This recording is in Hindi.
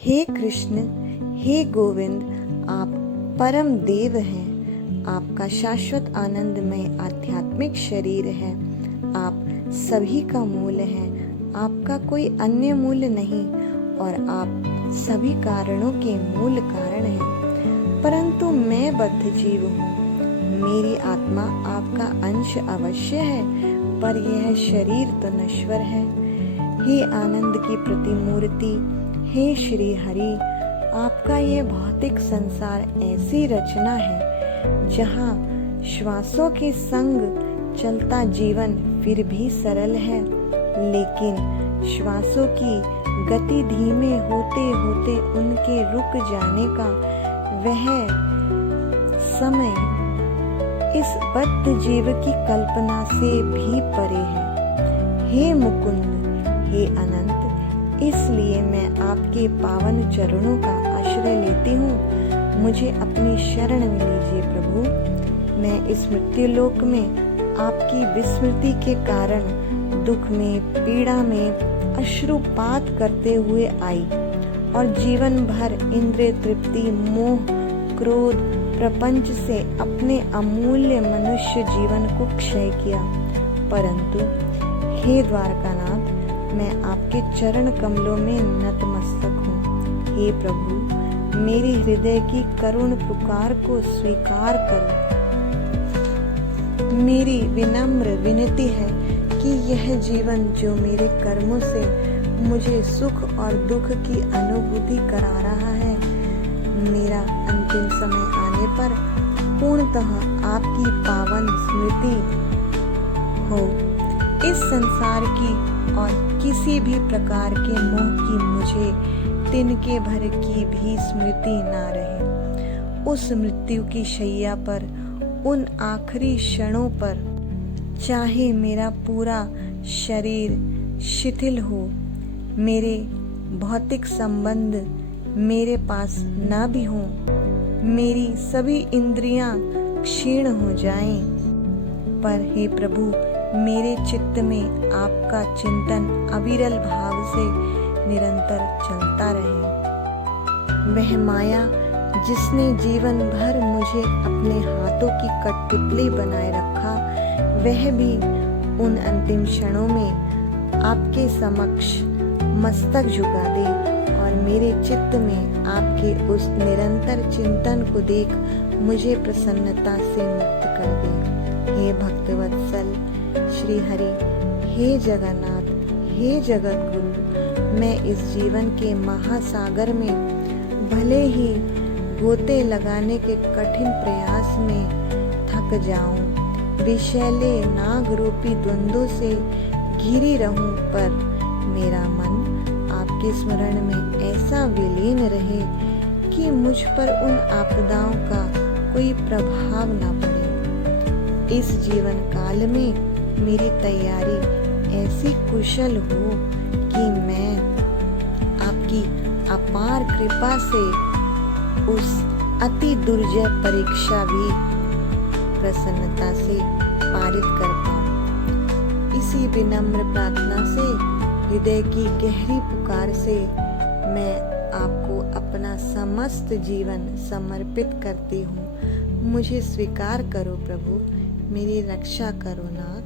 हे कृष्ण, हे गोविंद, आप परम देव हैं। आपका शाश्वत आनंदमय आध्यात्मिक शरीर है। आप सभी का मूल है। आपका कोई अन्य मूल नहीं और आप सभी कारणों के मूल कारण हैं। परंतु मैं बद्ध जीव हूँ। मेरी आत्मा आपका अंश अवश्य है, पर यह शरीर तो नश्वर है। हे आनंद की प्रतिमूर्ति, हे श्री हरि, आपका ये भौतिक संसार ऐसी रचना है जहाँ श्वासों के संग चलता जीवन फिर भी सरल है, लेकिन श्वासों की गति धीमे होते होते उनके रुक जाने का वह समय इस बद्ध जीव की कल्पना से भी परे है। हे मुकुंद, हे अनंत, इसलिए मैं आपके पावन चरणों का आश्रय लेती हूँ। मुझे अपनी शरण में लीजिए प्रभु। मैं इस मृत्युलोक में आपकी विस्मृति के कारण दुख में, पीड़ा में अश्रुपात करते हुए आई और जीवन भर इंद्रिय तृप्ति, मोह, क्रोध, प्रपंच से अपने अमूल्य मनुष्य जीवन को क्षय किया। परंतु हे द्वारकानाथ, मैं आपके चरण कमलों में नतमस्तक हूँ। हे प्रभु, मेरी हृदय की करुण पुकार को स्वीकार करो। मेरी विनम्र विनती है कि यह जीवन जो मेरे कर्मों से मुझे सुख और दुख की अनुभूति करा रहा है, मेरा अंतिम समय आने पर पूर्णतः आपकी पावन स्मृति हो। इस संसार की और किसी भी प्रकार के मोह की मुझे तिनके भर की भी स्मृति ना रहे। उस मृत्यु की शैया पर, उन आखिरी क्षणों पर, चाहे मेरा पूरा शरीर शिथिल हो, मेरे भौतिक संबंध मेरे पास ना भी हों, मेरी सभी इंद्रियां क्षीण हो जाएं, पर हे प्रभु, मेरे चित्त में आपका चिंतन अविरल भाव से निरंतर चलता रहे। वह माया जिसने जीवन भर मुझे अपने हाथों की कठपुतली बनाए रखा, वह भी उन अंतिम क्षणों में आपके समक्ष मस्तक झुका दे और मेरे चित्त में आपके उस निरंतर चिंतन को देख मुझे प्रसन्नता से मुक्त कर दे। हे भक्तवत्सल श्री हरि, हे जगन्नाथ, हे जगत गुरु, मैं इस जीवन के महासागर में भले ही गोते लगाने के कठिन प्रयास में थक जाऊं, विषैले नाग रूपी द्वंद्वों से घिरी रहूं, पर मेरा मन आपके स्मरण में ऐसा विलीन रहे कि मुझ पर उन आपदाओं का कोई प्रभाव न पड़े। इस जीवन काल में मेरी तैयारी ऐसी कुशल हो कि मैं आपकी अपार कृपा से उस अति दुर्जय परीक्षा भी प्रसन्नता से पारित कर पाऊं। इसी विनम्र प्रार्थना से, हृदय की गहरी पुकार से मैं आपको अपना समस्त जीवन समर्पित करती हूँ। मुझे स्वीकार करो प्रभु, मेरी रक्षा करो नाथ।